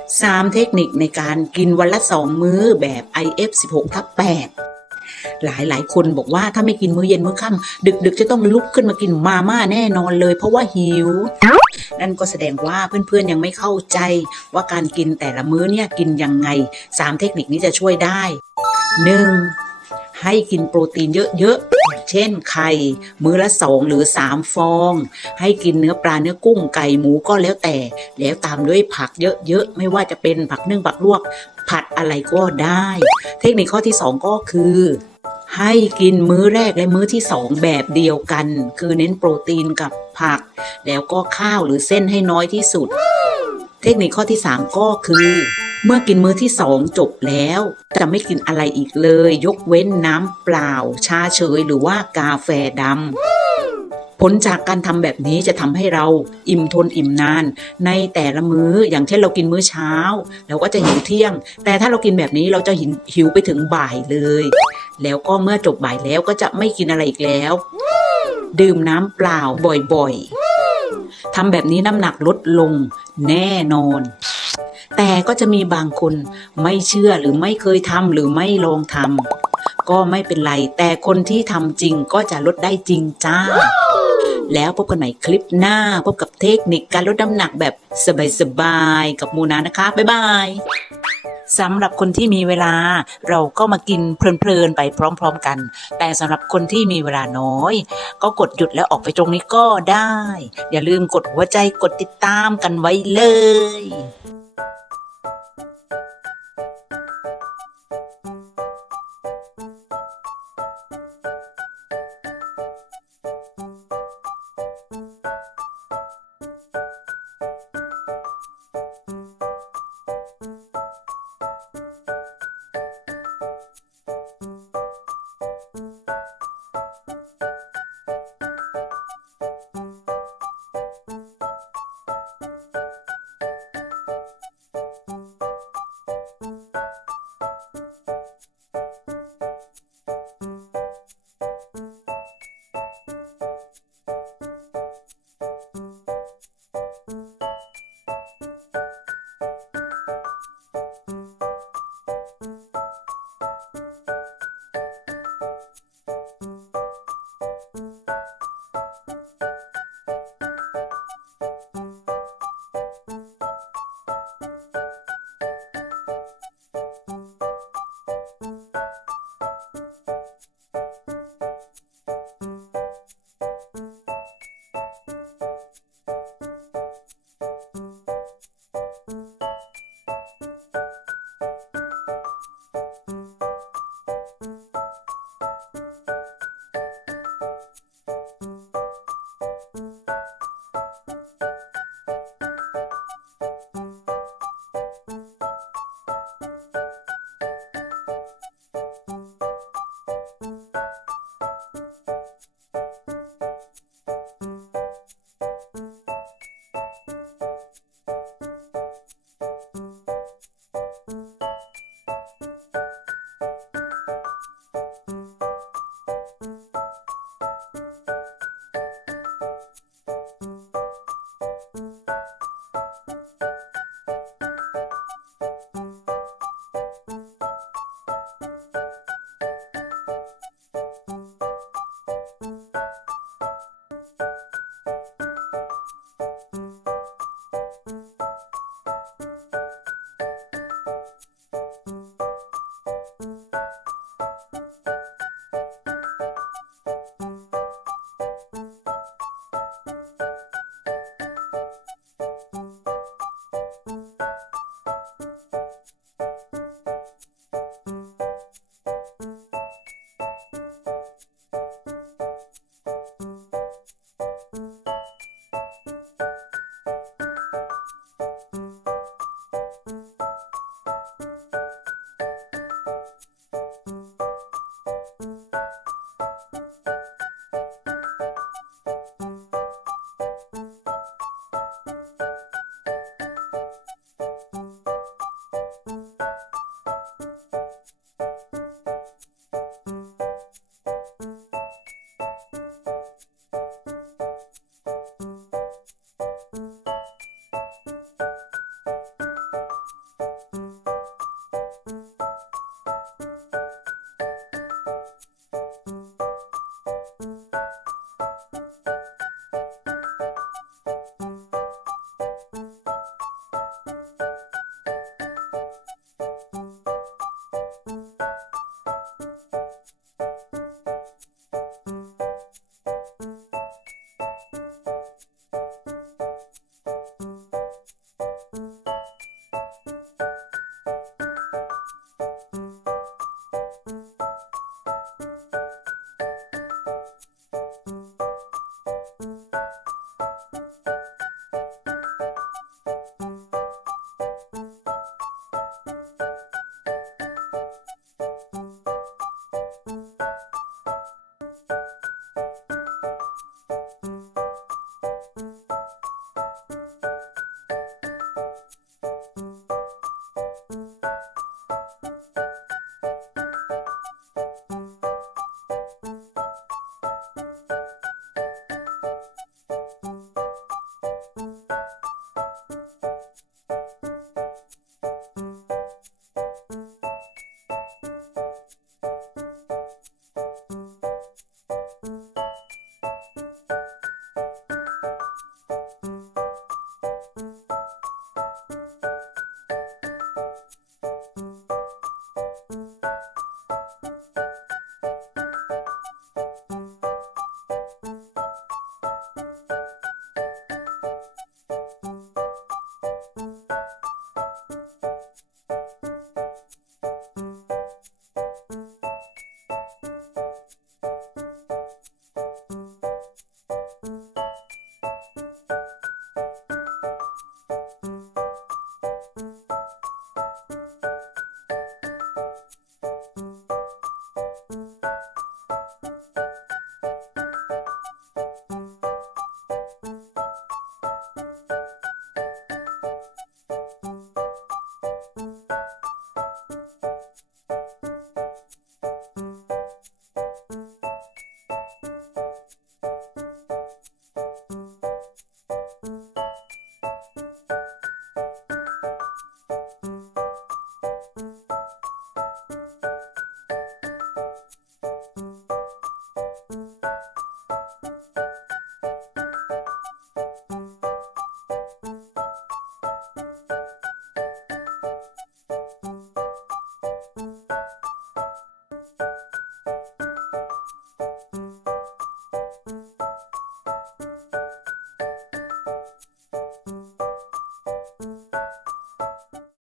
3 เทคนิคในการกินวันละ 2 มื้อแบบ IF 16ทับ8หลายหลายๆคนบอกว่าถ้าไม่กินมื้อเย็นมื้อค่ำดึกๆ จะต้องลุกขึ้นมากินมาม่าแน่นอนเลย เพราะว่าหิว นั่นก็แสดงว่าเพื่อนๆยังไม่เข้าใจว่าการกินแต่ละมื้อเนี่ยกินยังไง 3 เทคนิคนี้จะช่วยได้ 1. ให้กินโปรตีนเยอะๆ เช่นไข่ มื้อละ2หรือ3ฟอง ให้กินเนื้อปลาเนื้อกุ้งไก่หมูก็แล้วแต่ แล้วตามด้วยผักเยอะๆ ไม่ว่าจะเป็นผักนึ่งผักลวก ผัดอะไรก็ได้ เทคนิคข้อที่2ก็คือให้กินมื้อแรกและมื้อที่2แบบเดียวกัน คือเน้นโปรตีนกับผัก แล้วก็ข้าวหรือเส้นให้น้อยที่สุด เทคนิคข้อที่ 3 ก็คือ เมื่อกินมื้อที่2จบแล้ว จะไม่กินอะไรอีกเลย ยกเว้นน้ำเปล่า ชาเฉยหรือว่ากาแฟดำผลจากการทำแบบนี้จะทำให้เราอิ่มทนอิ่มนาน ในแต่ละมื้อ อย่างเช่นเรากินมื้อเช้า เราก็จะหิวเที่ยง แต่ถ้าเรากินแบบนี้เราจะหิวหิวไปถึงบ่ายเลย แล้วก็เมื่อจบบ่ายแล้วก็จะไม่กินอะไรอีกแล้ว ดื่มน้ำเปล่าบ่อยๆทำแบบนี้น้ำหนักลดลงแน่นอน แต่ก็จะมีบางคนไม่เชื่อหรือไม่เคยทำหรือไม่ลองทำก็ไม่เป็นไร แต่คนที่ทำจริงก็จะลดได้จริงจ้า แล้วพบกันใหม่คลิปหน้าพบกับเทคนิคการลดน้ำหนักแบบสบายๆกับมูนานะคะ บ๊ายบายสำหรับคนที่มีเวลาเราก็มากินเพลินๆไปพร้อม ๆกัน แต่สำหรับคนที่มีเวลาน้อย ก็กดหยุดแล้วออกไปตรงนี้ก็ได้ อย่าลืมกดหัวใจกดติดตามกันไว้เลย you